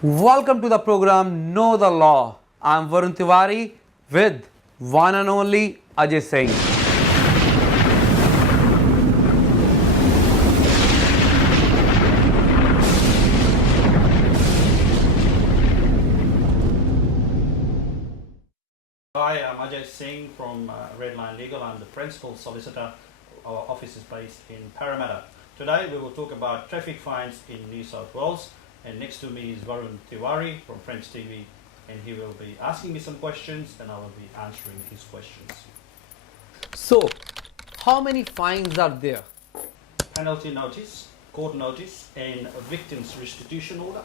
Welcome to the program Know the Law. I'm Varun Tiwari with one and only Ajay Singh. Hi, I'm Ajay Singh from Redline Legal. I'm the principal solicitor. Our office is based in Parramatta. Today we will talk about traffic fines in New South Wales. And next to me is Varun Tiwari from French TV, and he will be asking me some questions and I will be answering his questions. So, how many fines are there? Penalty notice, court notice, and a victim's restitution order.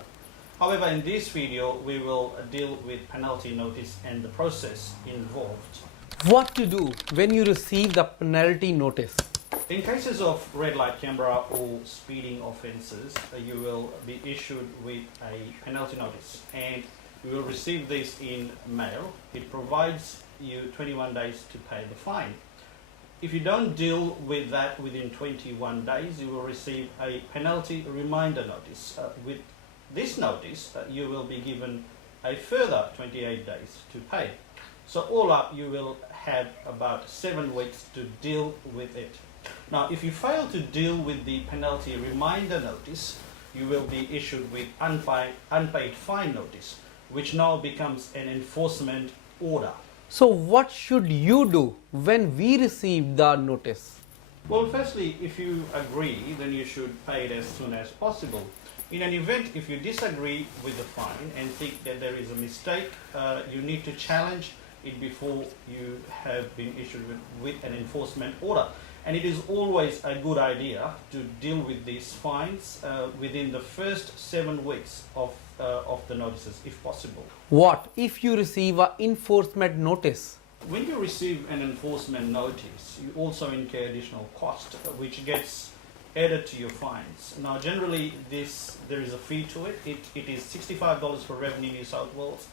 However, in this video we will deal with penalty notice and the process involved. What to do when you receive the penalty notice? In cases of red light camera or speeding offences, you will be issued with a penalty notice and you will receive this in mail. It provides you 21 days to pay the fine. If you don't deal with that within 21 days, you will receive a penalty reminder notice. With this notice, you will be given a further 28 days to pay. So all up, you will have about 7 weeks to deal with it. Now, if you fail to deal with the penalty reminder notice, you will be issued with unpaid fine notice, which now becomes an enforcement order. So, what should you do when we receive the notice? Well, firstly, if you agree, then you should pay it as soon as possible. In an event, if you disagree with the fine and think that there is a mistake, you need to challenge it before you have been issued with an enforcement order. And it is always a good idea to deal with these fines within the first 7 weeks of the notices, if possible. What if you receive an enforcement notice? When you receive an enforcement notice, you also incur additional cost, which gets added to your fines. Now, generally, there is a fee to it. It is $65 for Revenue New South Wales,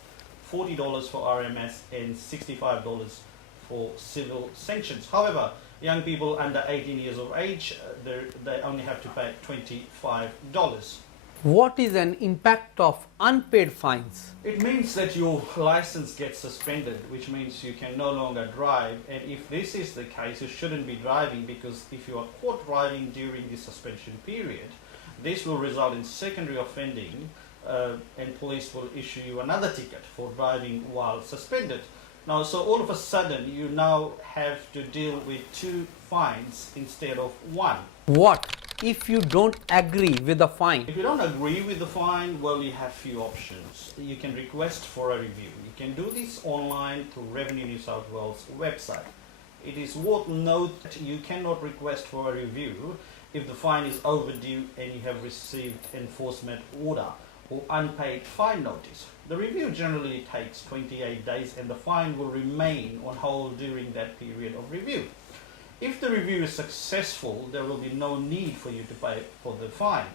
$40 for RMS, and $65 for civil sanctions. However, young people under 18 years of age, they only have to pay $25. What is an impact of unpaid fines? It means that your license gets suspended, which means you can no longer drive. And if this is the case, you shouldn't be driving, because if you are caught driving during the suspension period, this will result in secondary offending, and police will issue you another ticket for driving while suspended. Now, so all of a sudden, you now have to deal with 2 fines instead of 1. What if you don't agree with the fine? If you don't agree with the fine, well, you have few options. You can request for a review. You can do this online through Revenue New South Wales website. It is worth note that you cannot request for a review if the fine is overdue and you have received enforcement order or unpaid fine notice. The review generally takes 28 days and the fine will remain on hold during that period of review. If the review is successful, there will be no need for you to pay for the fine.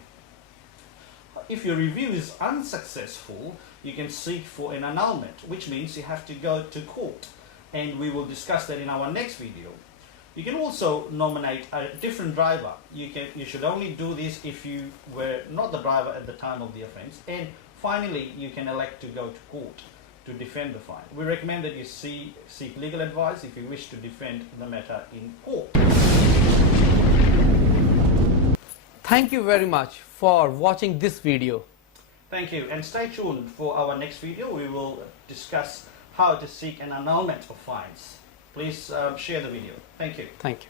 If your review is unsuccessful, you can seek for an annulment, which means you have to go to court, and we will discuss that in our next video. You can also nominate a different driver. You should only do this if you were not the driver at the time of the offence. And finally, you can elect to go to court to defend the fine. We recommend that you seek legal advice if you wish to defend the matter in court. Thank you very much for watching this video. Thank you, and stay tuned for our next video. We will discuss how to seek an annulment of fines. Please share the video. Thank you. Thank you.